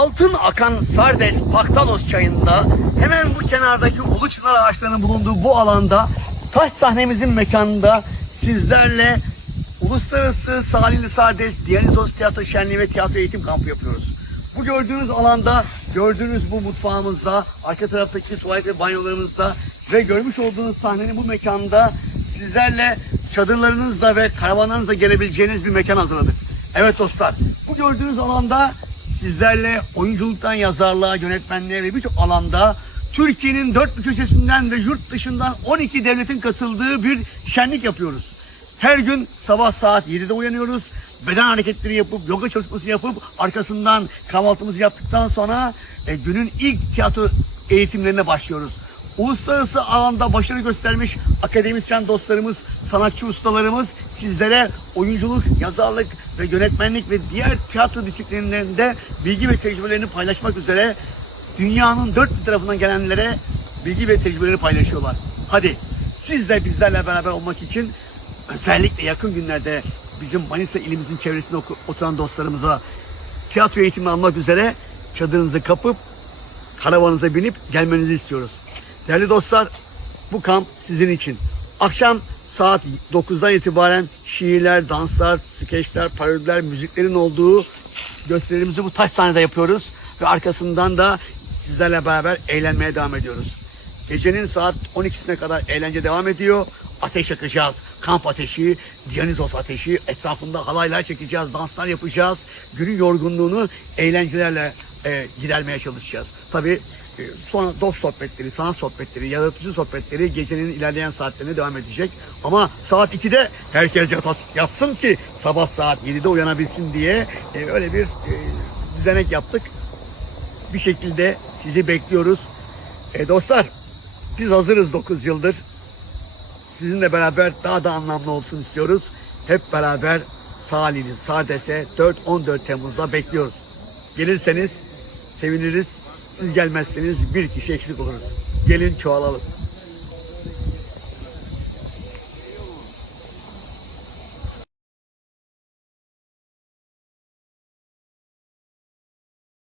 altın akan Sardes Paktalos çayında hemen bu kenardaki ulu çınar ağaçlarının bulunduğu bu alanda taş sahnemizin mekanında sizlerle Uluslararası Salihli Sardes Dionysos Tiyatro Şenliği ve Tiyatro Eğitim Kampı yapıyoruz. Bu gördüğünüz alanda, gördüğünüz bu mutfağımızda, arka taraftaki tuvalet ve banyolarımızda ve görmüş olduğunuz sahnenin bu mekanda sizlerle çadırlarınızla ve karavanlarınızla gelebileceğiniz bir mekan hazırladık. Evet dostlar, bu gördüğünüz alanda sizlerle oyunculuktan yazarlığa, yönetmenliğe ve birçok alanda Türkiye'nin dört bir köşesinden ve yurt dışından 12 devletin katıldığı bir şenlik yapıyoruz. Her gün sabah saat 7'de uyanıyoruz. Beden hareketleri yapıp, yoga çalışması yapıp, arkasından kahvaltımızı yaptıktan sonra e, günün ilk tiyatro eğitimlerine başlıyoruz. Uluslararası alanda başarı göstermiş akademisyen dostlarımız, sanatçı ustalarımız sizlere oyunculuk, yazarlık ve yönetmenlik ve diğer tiyatro disiplinlerinde bilgi ve tecrübelerini paylaşmak üzere dünyanın dört bir tarafından gelenlere bilgi ve tecrübelerini paylaşıyorlar. Hadi siz de bizlerle beraber olmak için özellikle yakın günlerde bizim Manisa ilimizin çevresinde oturan dostlarımıza tiyatro eğitimi almak üzere çadırınızı kapıp karavanınıza binip gelmenizi istiyoruz. Değerli dostlar bu kamp sizin için. Akşam saat 9'dan itibaren şiirler, danslar, skeçler, parodiler, müziklerin olduğu gösterimizi bu taş sahnede yapıyoruz. Ve arkasından da sizlerle beraber eğlenmeye devam ediyoruz. Gecenin saat 12'sine kadar eğlence devam ediyor. Ateş yakacağız. Kamp ateşi, Dionysos ateşi. Etrafında halaylar çekeceğiz, danslar yapacağız. Günün yorgunluğunu eğlencelerle e, gidermeye çalışacağız. Tabii sonra dost sohbetleri, sanat sohbetleri, yaratıcı sohbetleri gecenin ilerleyen saatlerine devam edecek. Ama saat 2'de herkes yatas- yatsın ki sabah saat 7'de uyanabilsin diye e, öyle bir e, düzenek yaptık. Bir şekilde sizi bekliyoruz. E, dostlar biz hazırız 9 yıldır. Sizinle beraber daha da anlamlı olsun istiyoruz. Hep beraber Salihli, Sades'e 4-14 Temmuz'da bekliyoruz. Gelirseniz seviniriz. Siz gelmezseniz bir kişi eksik oluruz. Gelin çoğalalım.